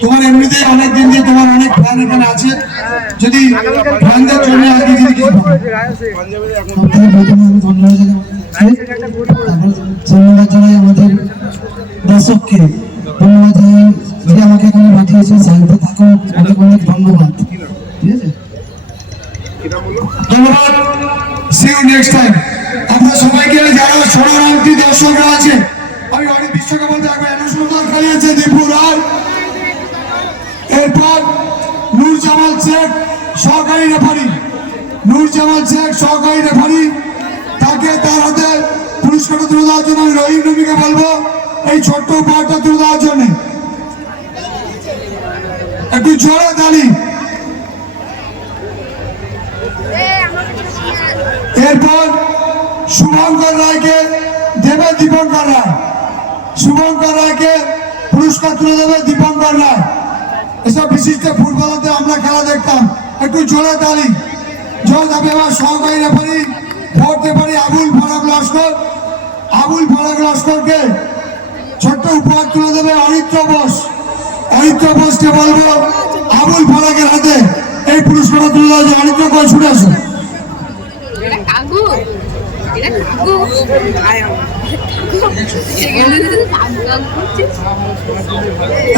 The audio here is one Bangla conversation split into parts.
তোমার এমনিতেই অনেক দিন দিয়ে তোমার অনেক ফ্যান এখানে আছে। যদি ফ্যানদের জন্য আজকে যদি আমাকে ধন্যবাদ। ঠিক আছে? ধন্যবাদ। সি ইউ আপনার সবাইকে যারা সোনারামটি দর্শকরা আছে, আমি অনেক বিশ্বকে এরপর নূর জামাল শেখ, সহকারী রেফারি। নূর জামাল শেখ, সহকারী রেফারি। তাকে তার হাতে পুরস্কারটা তুলে দেওয়ার জন্য আমি রহিম নবীকে বলব, এই ছোট্ট উপহারটা তুলে দেওয়ার জন্য। একটু জোরে দাঁড়িয়ে এরপর শুভঙ্কর রায়কে দেবে দীপঙ্কর রায়। শুভঙ্কর রায়কে পুরস্কার তুলে দেবে দীপঙ্কর রায়। এসব বিশিষ্ট ফুটবলারদের আমরা খেলা দেখতাম। একটু জোরে তালি। জয় আমি আমার সহকারী রেফারি ভোট রেফারি আবুল ফারাক লস্কর। আবুল ফারাক লস্করকে ছোট্ট উপহার তুলে দেবে অরিত্র বোস। অরিত্র বোসকে বলব আবুল ফারাকের হাতে এই পুরস্কারটা তুলে দেওয়া হয়েছে অরিত্র বোস ছুটে আসুন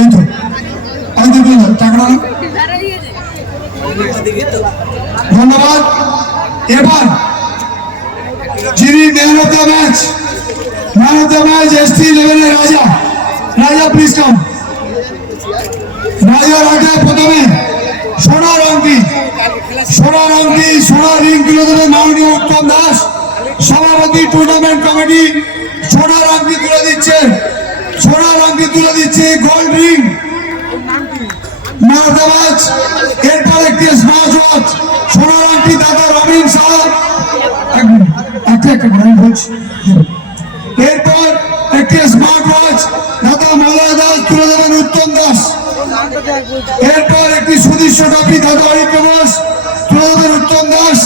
এই তো। টাকাটা ধন্যবাদ। এবার যিনি man of the match man of the match ইলেভেনের রাজা রাজা প্লিজ কাম রাজা রাজা প্রথমে সোনার অঙ্কি সোনার অঙ্কি সোনার রিং তুলে দেবে মাননীয় উত্তম দাস। সভাপতি টুর্নামেন্ট কমিটি সোনার অঙ্কি তুলে দিচ্ছে সোনার অঙ্কি তুলে দিচ্ছে গোল্ড রিং এরপর একটি স্মার্ট ওয়াচ সোনার আংটি দাদা রবিন এক একটা একটা এরপর একটি স্মার্ট ওয়াচ দাদা মলয় দাস তুলে দেবেন উত্তম দাস। এরপর একটি সুদৃশ্য ট্রফি, দাদা অরিত্র দাস তুলে দেবেন উত্তম দাস।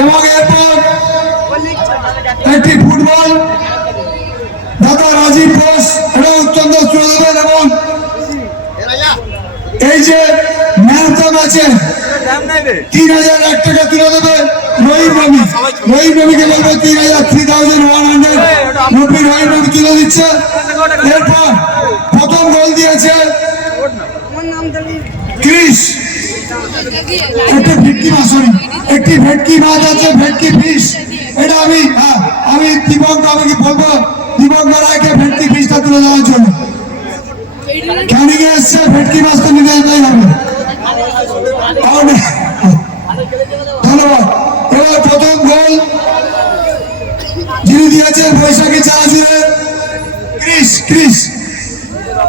এবং এরপর একটি ফুটবল, দাদা রাজীব ঘোষ এটা উত্তম দাস তুলে দেবেন এবং এই যে ম্যারাথন আছে তিন হাজার এক টাকা তুলে দেবে তিন হাজার থ্রি থাউজেন্ড দিচ্ছে। এরপর প্রথম দিয়েছে ভেটকি মাছ একটি ভেটকি মাছ আছে, ভেটকি ফিশ এটা আমি হ্যাঁ আমি দীপক আমাকে বলব দীপক রায়কে ভেটকি ফিশটা তুলে দেওয়ার জন্য। ক্যানিং এ এসছে? ভেটকি মাছ তো নিতে যেতেই হবে। ধন্যবাদ। এবার প্রথম গোল। যিনি দিয়েছেন বৈশাখী চাষুরে ক্রিস ক্রিস।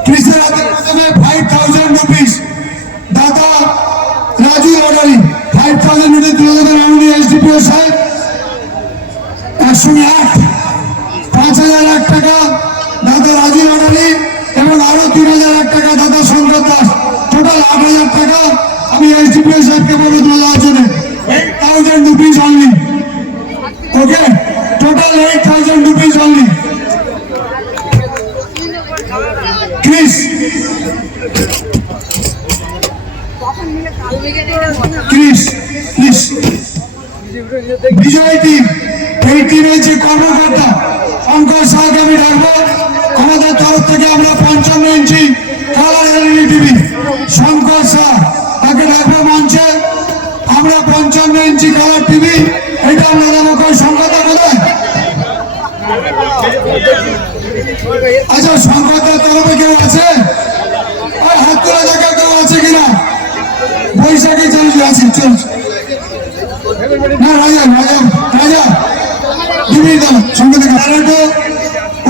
ক্রিসের হাতে প্রথমে ফাইভ থাউজেন্ড রুপিস দাদা রাজু অর্ডারি ফাইভ থাউজেন্ড রুপিস তুলে দেবেন মাননীয় এসডিপিও সাহেব। একসঙ্গে আট, পাঁচ হাজার এক টাকা। দাদা রাজু অর্ডারি এবং আরও তিন হাজার এক টাকা দাদা শঙ্কর দাস টোটাল আট হাজার টাকা আমি এসডিপিও সাহেবকে বলে তুলে জন্য। Eight thousand rupees only okay total eight thousand rupees only Chris Chris Chris Bijoy team এই টিমের যে কর্মকর্তা শঙ্কর শাহকে আমি ডাকবো। আমাদের তরফ থেকে আমরা পঞ্চান্ন inch colour LED TV Shankar Shah তাকে ডাকবো মঞ্চে। আমরা পঞ্চান্ন ইঞ্চি কালার টিভি, এটা আপনারা মুখে সংখ্যাটা বলেন। আচ্ছা সংখ্যাটার তরফে কেউ আছে? ওই হাত তুলে দেখা কেউ আছে কিনা? বৈশাখী চলছে আছে চলছে। না, রাজা রাজা রাজা। দিবি দাও সঙ্গে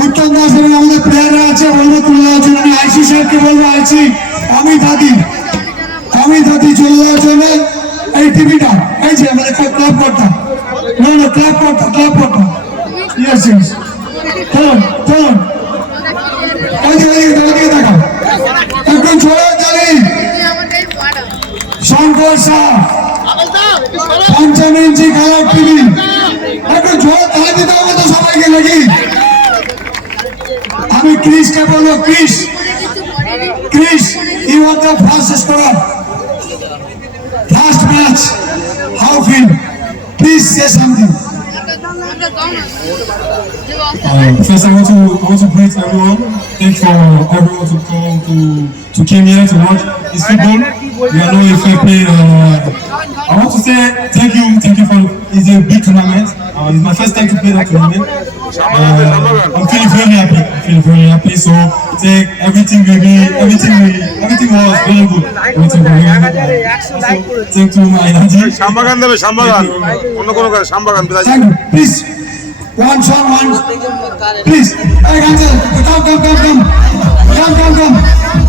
উত্তম দাস এবং আমাদের প্লেয়াররা আছে বলব তুলে জন্য আমি আইসি সাহেবকে বলব আইসি আমি দাদি। আমি দাদি চলে জন্য এই টিভিটা এই যে আমাদের ক্লাব করতাম না না ক্লাব করতাম ক্লাব করতাম ইয়েস ইয়েস চলুন চলুন। ওইদিকে ওইদিকে ওইদিকে দেখাও। একটু ছোড়া জানি। শঙ্কর শাহ পঞ্চান্ন ইঞ্চি কালার টিভি। একটু জোর তালে দিতে হবে তো সবাইকে নাকি আমি ক্রিসকে বলব Chris you are the first scorer. First match. How feel? Please say something. Uh, first, I want to I want to greet everyone. Thank for everyone to come to to came here to watch this football. We are not a fair play. Uh, I want to say thank you, thank you for. It's a big tournament. Uh, it's my first time to play that tournament. Uh, I'm feeling very happy. I'm feeling very happy. So take everything will be everything will everything was very good. Everything was very good. Also, thank to my energy. Shyambagan দেবে শ্যামবাগান অন্য কোনো কাজ বিলাস Thank you. Please. One shot, one. Please. Hey, guys, come, come, come, come. Come, come,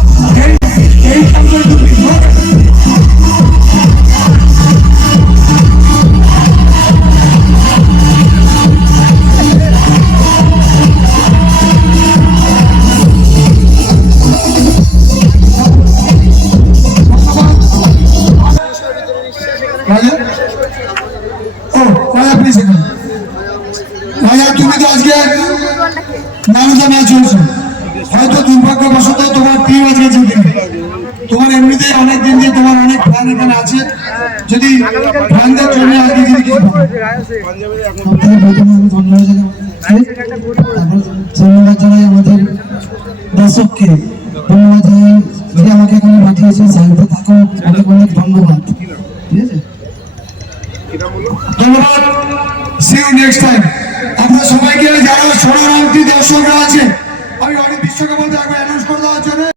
মানুষা ম্যাচ হয়েছে হয়তো দুর্ভাগ্যবশত তোমার টিম আজকে জিতে তোমার এমনিতেই অনেক দিন দিয়ে তোমার অনেক ফ্যান এখানে আছে। যদি ফ্যানদের জন্য আজকে যদি কিছু ধন্যবাদ জানাই আমাদের দর্শককে ধন্যবাদ জানাই যে আমাকে এখানে পাঠিয়েছে সাইডে থাকো অনেক অনেক ধন্যবাদ। ঠিক আছে? ধন্যবাদ। সি ইউ নেক্সট টাইম আপনার সবাইকে যারা আংটি দর্শকরা